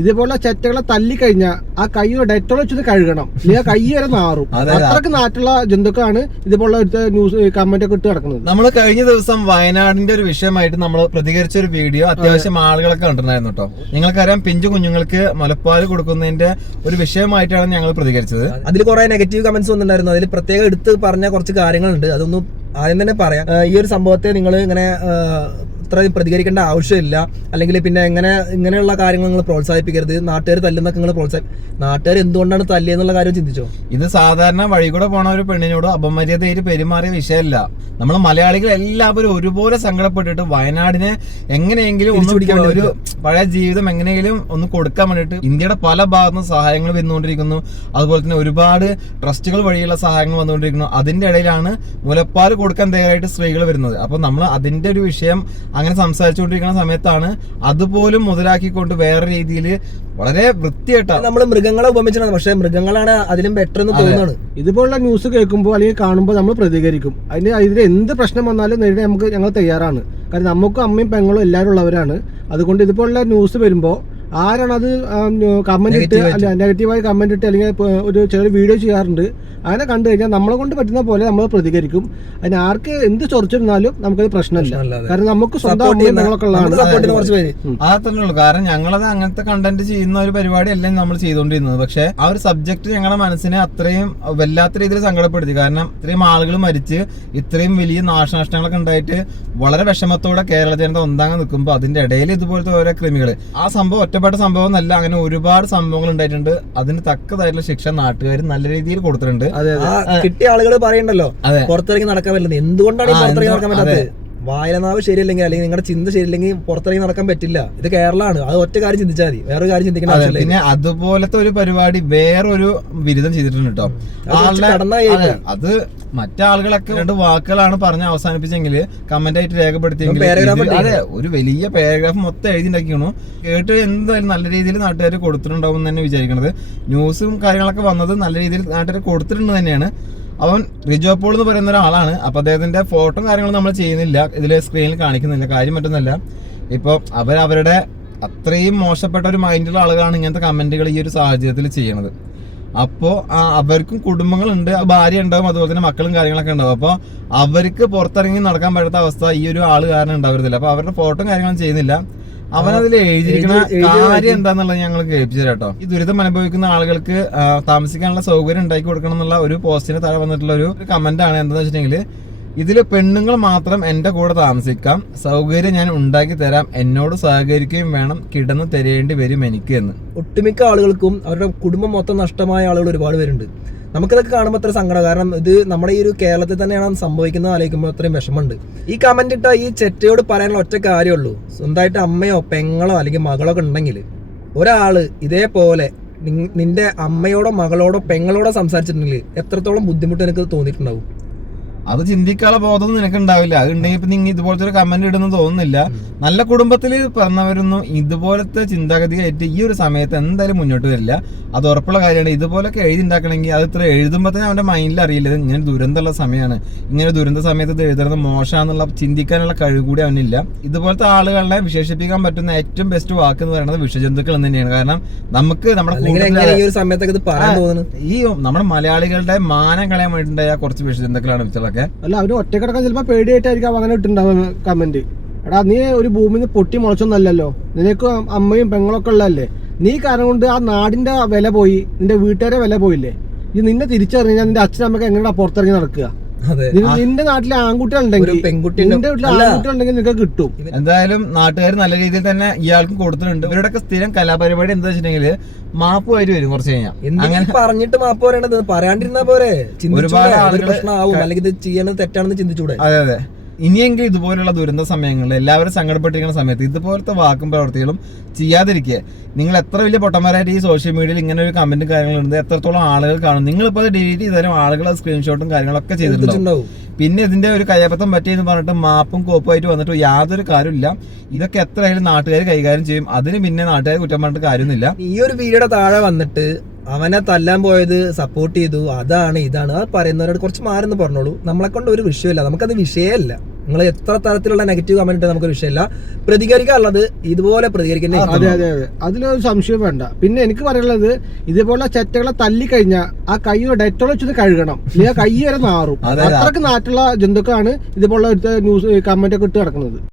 ഇതേപോലെ ചെറ്റകളെ തല്ലി കഴിഞ്ഞാൽ ആ കൈ ഡെറ്റോൾ വെച്ചിട്ട് കഴുകണം. അല്ലെങ്കിൽ ആ കൈ വരെ നാറും. അതെ, അതെ. അത്രയ്ക്ക് നാട്ടുള്ള ജന്തുക്കളാണ് ഇതുപോലെ ഒരു ന്യൂസ് കമന്റ് ഒക്കെ ഇട്ട് കിടക്കുന്നത് നമ്മൾ കഴിഞ്ഞ ദിവസം വയനാടിന്റെ ഒരു വിഷയമായിട്ട് നമ്മൾ പ്രതികരിച്ച ഒരു വീഡിയോ അത്യാവശ്യം ആളുകളൊക്കെ കണ്ടിട്ടുണ്ടായിരുന്നു കേട്ടോ. നിങ്ങൾക്കറിയാം പിഞ്ചു കുഞ്ഞുങ്ങൾക്ക് മുലപ്പാൽ കൊടുക്കുന്നതിന്റെ ഒരു വിഷയമായിട്ടാണ് ഞങ്ങൾ പ്രതികരിച്ചത്. അതിൽ കുറെ നെഗറ്റീവ് കമന്റ്സ് വന്നിട്ടുണ്ടായിരുന്നു. അതിൽ പ്രത്യേകം എടുത്ത് പറഞ്ഞ കുറച്ച് കാര്യങ്ങളുണ്ട്. അതൊന്നും ആദ്യം തന്നെ പറയാം. ഈ ഒരു സംഭവത്തെ നിങ്ങൾ ഇങ്ങനെ ഇത്ര പ്രതികരിക്കേണ്ട ആവശ്യമില്ല. അല്ലെങ്കിൽ പിന്നെ എങ്ങനെ ഇങ്ങനെയുള്ള കാര്യങ്ങൾ നിങ്ങൾ പ്രോത്സാഹിപ്പിക്കരുത്. നാട്ടുകാർ തല്ലുന്നൊക്കെ നിങ്ങൾ പ്രോത്സാഹി നാട്ടുകാർ എന്തുകൊണ്ടാണ് തല്ലിയെന്നുള്ള കാര്യം ചിന്തിച്ചോ? ഇത് സാധാരണ വഴി കൂടെ പോണ ഒരു പെണ്ണിനോട് അപമര്യാദയായിട്ട് പെരുമാറിയ വിഷയമല്ല. നമ്മൾ മലയാളികൾ എല്ലാവരും ഒരുപോലെ സങ്കടപ്പെട്ടിട്ട് വയനാടിനെ എങ്ങനെയെങ്കിലും ഒന്ന് പിടിക്കാൻ ഒരു പഴയ ജീവിതം എങ്ങനെയെങ്കിലും ഒന്ന് കൊടുക്കാൻ വേണ്ടിയിട്ട് ഇന്ത്യയുടെ പല ഭാഗത്തു നിന്ന് സഹായങ്ങൾ വന്നുകൊണ്ടിരിക്കുന്നു. അതുപോലെ തന്നെ ഒരുപാട് ട്രസ്റ്റുകൾ വഴിയുള്ള സഹായങ്ങൾ വന്നുകൊണ്ടിരിക്കുന്നു. അതിന്റെ ഇടയിലാണ് മുലപ്പാൽ കൊടുക്കാൻ തയ്യാറായിട്ട് സ്ത്രീകൾ വരുന്നത്. അപ്പൊ നമ്മൾ അതിന്റെ ഒരു വിഷയം അങ്ങനെ സംസാരിച്ചുകൊണ്ടിരിക്കുന്ന സമയത്താണ് അതുപോലും മുതലാക്കിക്കൊണ്ട് വേറെ രീതിയിൽ വളരെ വൃത്തിയായിട്ടാണ് നമ്മൾ മൃഗങ്ങളെ ഉപമിച്ചിട്ടാണ്. പക്ഷെ മൃഗങ്ങളാണ് അതിലും ബെറ്റർ എന്ന് തോന്നുന്നത് ഇതുപോലുള്ള ന്യൂസ് കേൾക്കുമ്പോൾ അല്ലെങ്കിൽ കാണുമ്പോൾ നമ്മൾ പ്രതികരിക്കും. അതിന് ഇതിൽ എന്ത് പ്രശ്നം വന്നാലും നേരിടാൻ നമുക്ക് ഞങ്ങൾ തയ്യാറാണ്. കാരണം നമുക്കും അമ്മയും പെങ്ങളും എല്ലാവരും ഉള്ളവരാണ്. അതുകൊണ്ട് ഇതുപോലുള്ള ന്യൂസ് വരുമ്പോൾ ആരാണ് അത് കമന്റ് ഇട്ട് അല്ല നെഗറ്റീവായി കമന്റ് ഇട്ട് അല്ലെങ്കിൽ ഒരു ചെറിയ വീഡിയോ ചെയ്യാറുണ്ട്. അങ്ങനെ കണ്ടു കഴിഞ്ഞാൽ നമ്മളെ കൊണ്ട് പറ്റുന്ന പോലെ നമ്മൾ പ്രതികരിക്കും. അതിന് ആർക്ക് എന്ത് ചൊറിച്ചിരുന്നാലും നമുക്കത് പ്രശ്നമില്ല. കാരണം നമുക്ക് സ്വന്തം ഉള്ളൂ. കാരണം ഞങ്ങളത് അങ്ങനത്തെ കണ്ടന്റ് ചെയ്യുന്ന ഒരു പരിപാടി അല്ല നമ്മൾ ചെയ്തുകൊണ്ടിരുന്നത് പക്ഷെ ആ ഒരു സബ്ജക്ട് ഞങ്ങളുടെ മനസ്സിനെ അത്രയും വല്ലാത്ത രീതിയിൽ സങ്കടപ്പെടുത്തി. കാരണം ഇത്രയും ആളുകൾ മരിച്ച് ഇത്രയും വലിയ നാശനഷ്ടങ്ങളൊക്കെ ഉണ്ടായിട്ട് വളരെ വിഷമത്തോടെ കേരള ജനത ഒന്നാകെ നിൽക്കുമ്പോൾ അതിന്റെ ഇടയിൽ ഇതുപോലത്തെ ഓരോ ക്രിമികൾ ആ സംഭവം ഒറ്റപ്പെട്ട സംഭവം എന്നല്ല അങ്ങനെ ഒരുപാട് സംഭവങ്ങൾ ഉണ്ടായിട്ടുണ്ട്. അതിന് തക്കതായിട്ടുള്ള ശിക്ഷ നാട്ടുകാർ നല്ല രീതിയിൽ കൊടുത്തിട്ടുണ്ട്. കിട്ടിയ ആളുകൾ പറയണ്ടല്ലോ. പുറത്തിറങ്ങി നടക്കാൻ പറ്റില്ല. എന്തുകൊണ്ടാണ് പുറത്തിറങ്ങി നടക്കാൻ പറ്റാത്തത്? വായനനാവ് ശരിയല്ലെങ്കിൽ അല്ലെങ്കിൽ നിങ്ങളുടെ ചിന്ത ശരിയില്ലെങ്കിൽ പുറത്തിറങ്ങി നടക്കാൻ പറ്റില്ല. ഇത് കേരളമാണ്. അത് ഒറ്റ കാര്യം ചിന്തിച്ചാൽ മതി. വേറൊരു കാര്യം ചിന്തിക്കേണ്ട ആവശ്യമില്ല. പിന്നെ അതുപോലത്തെ ഒരു പരിപാടി വേറൊരു ബിരുദം ചെയ്തിട്ടുണ്ട് കേട്ടോ അത് മറ്റാളുകളൊക്കെ രണ്ട് വാക്കുകളാണ് പറഞ്ഞ് അവസാനിപ്പിച്ചെങ്കിൽ കമന്റ് ആയിട്ട് രേഖപ്പെടുത്തിയെങ്കിൽ ഇട്ടില്ലേ? അതെ ഒരു വലിയ പാരഗ്രാഫ് മൊത്തം എഴുതി ഉണ്ടാക്കിയാണ് കേട്ട് എന്തായാലും നല്ല രീതിയിൽ നാട്ടുകാർ കൊടുത്തിട്ടുണ്ടാവും എന്ന് തന്നെ വിചാരിക്കണത്. ന്യൂസും കാര്യങ്ങളൊക്കെ വന്നത് നല്ല രീതിയിൽ നാട്ടുകാർ കൊടുത്തിട്ടുണ്ട് തന്നെയാണ്. അവൻ റിജോ പോൾ എന്ന് പറയുന്ന ഒരാളാണ്. അപ്പൊ അദ്ദേഹത്തിന്റെ ഫോട്ടോ കാര്യങ്ങളും നമ്മൾ ചെയ്യുന്നില്ല. ഇതിൽ സ്ക്രീനിൽ കാണിക്കുന്നില്ല. കാര്യം മറ്റൊന്നല്ല ഇപ്പൊ അവർ അവരുടെ അത്രയും മോശപ്പെട്ട ഒരു മൈൻഡുള്ള ആളുകളാണ് ഇങ്ങനത്തെ കമന്റുകൾ ഈ ഒരു സാഹചര്യത്തിൽ ചെയ്യണത് അപ്പോ അവർക്കും കുടുംബങ്ങളുണ്ട്. ഭാര്യ ഉണ്ടാവും. അതുപോലെ തന്നെ മക്കളും കാര്യങ്ങളൊക്കെ ഉണ്ടാവും. അപ്പൊ അവർക്ക് പുറത്തിറങ്ങി നടക്കാൻ പറ്റാത്ത അവസ്ഥ ഈ ഒരു ആൾ കാരണം ഉണ്ടാവരുതില്ല. അപ്പൊ അവരുടെ ഫോട്ടോ കാര്യങ്ങളും ചെയ്യുന്നില്ല. അവനതിൽ എഴുതിയിരിക്കുന്ന എഴുതി- എഴുതി കാര്യം എന്താന്നുള്ളത് ഞങ്ങൾ കേൾപ്പിച്ചു കേട്ടോ. ഈ ദുരിതം അനുഭവിക്കുന്ന ആളുകൾക്ക് താമസിക്കാനുള്ള സൗകര്യം ഉണ്ടാക്കി കൊടുക്കണം എന്നുള്ള ഒരു പോസ്റ്റിന് താഴെ വന്നിട്ടുള്ള ഒരു കമന്റ് ആണ് എന്താണെന്ന് വെച്ചിട്ടുണ്ടെങ്കിൽ ഇതിൽ പെണ്ണുങ്ങൾ മാത്രം എന്റെ കൂടെ താമസിക്കാം സൗകര്യം ഞാൻ ഉണ്ടാക്കി തരാം എന്നോട് സഹകരിക്കുകയും വേണം കിടന്ന് തരേണ്ടി വരും എനിക്ക് എന്ന്. ഒട്ടുമിക്ക ആളുകൾക്കും അവരുടെ കുടുംബം മൊത്തം നഷ്ടമായ ആളുകൾ ഒരുപാട് പേരുണ്ട്. നമുക്കിതൊക്കെ കാണുമ്പോൾ അത്ര സങ്കടം. കാരണം ഇത് നമ്മുടെ ഈ ഒരു കേരളത്തിൽ തന്നെയാണ് സംഭവിക്കുന്നത് ആലോചിക്കുമ്പോൾ അത്രയും വിഷമമുണ്ട്. ഈ കമന്റ് ഇട്ട ഈ ചെറ്റയോട് പറയാനുള്ള ഒറ്റ കാര്യമുള്ളൂ. സ്വന്തമായിട്ട് അമ്മയോ പെങ്ങളോ അല്ലെങ്കിൽ മകളോ ഒക്കെ ഉണ്ടെങ്കിൽ ഒരാൾ ഇതേപോലെ നിന്റെ അമ്മയോടോ മകളോടോ പെങ്ങളോടോ സംസാരിച്ചിട്ടുണ്ടെങ്കിൽ എത്രത്തോളം ബുദ്ധിമുട്ട് എനിക്ക് തോന്നിയിട്ടുണ്ടാവും? അത് ചിന്തിക്കാനുള്ള ബോധം നിനക്ക് ഉണ്ടാവില്ല അത് ഉണ്ടെങ്കിൽ ഇപ്പൊ നിങ്ങൾ ഇതുപോലത്തെ ഒരു കമന്റ് ഇടുന്നു തോന്നുന്നില്ല. നല്ല കുടുംബത്തിൽ പറഞ്ഞവരൊന്നും ഇതുപോലത്തെ ചിന്താഗതി ആയിട്ട് ഈ ഒരു സമയത്ത് എന്തായാലും മുന്നോട്ട് വരില്ല. അത് ഉറപ്പുള്ള കാര്യമാണ്. ഇതുപോലൊക്കെ എഴുതി ഉണ്ടാക്കണമെങ്കിൽ അത് ഇത്ര എഴുതുമ്പോൾ തന്നെ അവന്റെ മൈൻഡിൽ അറിയില്ല. ഇങ്ങനെ ദുരന്തമുള്ള സമയമാണ്. ഇങ്ങനെ ദുരന്ത സമയത്ത് ഇത് എഴുതുന്നത് മോശമാണെന്നുള്ള ചിന്തിക്കാനുള്ള കഴിവ് കൂടി അവനില്ല. ഇതുപോലത്തെ ആളുകളെ വിശേഷിപ്പിക്കാൻ പറ്റുന്ന ഏറ്റവും ബെസ്റ്റ് വാക്ക് എന്ന് പറയുന്നത് വിഷജന്തുക്കൾ എന്ന് തന്നെയാണ്. കാരണം നമുക്ക് നമ്മുടെ ഈ നമ്മുടെ മലയാളികളുടെ മാനം കളയാൻ വേണ്ടിയിട്ടുണ്ടായ കുറച്ച് വിഷജന്തുക്കളാണ് വിച്ചതൊക്കെ അല്ല അവന് ഒറ്റക്കിടക്കാൻ ചിലപ്പോൾ പേടിയായിട്ടായിരിക്കും അങ്ങനെ ഇട്ടുണ്ടാവുക കമന്റ് എടാ നീ ഒരു ഭൂമി പൊട്ടി മുളച്ചൊന്നല്ലല്ലോ. നിനക്ക് അമ്മയും പെങ്ങളൊക്കെ ഉള്ളതല്ലേ? നീ കാരണം കൊണ്ട് ആ നാടിന്റെ വില പോയി നിന്റെ വീട്ടുകാരെ വില പോയില്ലേ? ഇത് നിന്നെ തിരിച്ചറിഞ്ഞാൽ നിന്റെ അച്ഛനമ്മക്ക് എങ്ങനെയാ പുറത്തിറങ്ങി നടക്കുക? നിന്റെ നാട്ടിലെ ആൺകുട്ടികളുണ്ടെങ്കിൽ ഉണ്ടെങ്കിൽ പെൺകുട്ടി നിന്റെ അല്ല. ആൺകുട്ടികളുണ്ടെങ്കിൽ നിനക്ക് കിട്ടും. എന്തായാലും നാട്ടുകാർ നല്ല രീതിയിൽ തന്നെ ഇയാൾക്കും കൊടുത്തിട്ടുണ്ട്. ഇവരുടെയൊക്കെ സ്ഥിരം കലാപരിപാടി എന്താ വെച്ചിട്ടുണ്ടെങ്കിൽ മാപ്പ് വരി വരും കുറച്ച് കഴിഞ്ഞാൽ അങ്ങനെ പറഞ്ഞിട്ട് മാപ്പ് പറയണത്? പറയാണ്ടിരുന്നാ പോരെ. ഒരുപാട് ആളുകൾ പ്രശ്നമാവും. അല്ലെങ്കിൽ ഇത് ചെയ്യണത് തെറ്റാണെന്ന് ചിന്തിച്ചൂടെ? അതെ അതെ. ഇനിയെങ്കിലും ഇതുപോലുള്ള ദുരന്ത സമയങ്ങളിൽ എല്ലാവരും സങ്കടപ്പെട്ടിരിക്കുന്ന സമയത്ത് ഇതുപോലത്തെ വാക്കും പ്രവർത്തികളും ചെയ്യാതിരിക്കുക നിങ്ങൾ എത്ര വലിയ പൊട്ടന്മാരായിട്ട് ഈ സോഷ്യൽ മീഡിയയിൽ ഇങ്ങനെ ഒരു കമന്റും കാര്യങ്ങളുണ്ട് എത്രത്തോളം ആളുകൾ കാണും. നിങ്ങളിപ്പോൾ അത് ഡിലീറ്റ് ചെയ്താലും ആളുകൾ സ്ക്രീൻഷോട്ടും കാര്യങ്ങളൊക്കെ ചെയ്തിട്ടുണ്ടാവും. പിന്നെ ഇതിന്റെ ഒരു കയ്യപ്പത്തം പറ്റിയെന്ന് പറഞ്ഞിട്ട് മാപ്പും കോപ്പുമായിട്ട് വന്നിട്ട് യാതൊരു കാര്യമില്ല ഇതൊക്കെ എത്രയായാലും നാട്ടുകാർ കൈകാര്യം ചെയ്യും. അതിന് പിന്നെ നാട്ടുകാർ കുറ്റം പറഞ്ഞിട്ട് കാര്യമൊന്നുമില്ല. ഈ ഒരു വീഡിയോയുടെ താഴെ വന്നിട്ട് അവനെ തല്ലാൻ പോയത് സപ്പോർട്ട് ചെയ്തു. അതാണ് ഇതാണ്. അത് പറയുന്നവരോട് കുറച്ച് മാറുന്നു പറഞ്ഞോളൂ. നമ്മളെ കൊണ്ട് ഒരു വിഷയമില്ല. നമുക്കത് വിഷയമല്ല നിങ്ങൾ എത്ര തരത്തിലുള്ള നെഗറ്റീവ് കമന്റ് നമുക്ക് വിഷയമില്ല. പ്രതികരിക്കാനുള്ളത് ഇതുപോലെ പ്രതികരിക്കുന്ന അതെ അതെ അതെ. അതിലൊരു സംശയം വേണ്ട. പിന്നെ എനിക്ക് പറയാനുള്ളത് ഇതുപോലെ ചെറ്റകളെ തല്ലിക്കഴിഞ്ഞാൽ ആ കൈ ഡെറ്റോൾ വെച്ചത് കഴുകണം. അല്ലെങ്കിൽ ആ കൈ വരെ നാറും. അതെ, അതെ. അത്രയ്ക്ക് നാട്ടുള്ള ജന്തുക്കളാണ് ഇതുപോലെ ന്യൂസ് കമന്റ് ഒക്കെ ഇട്ട് കിടക്കുന്നത്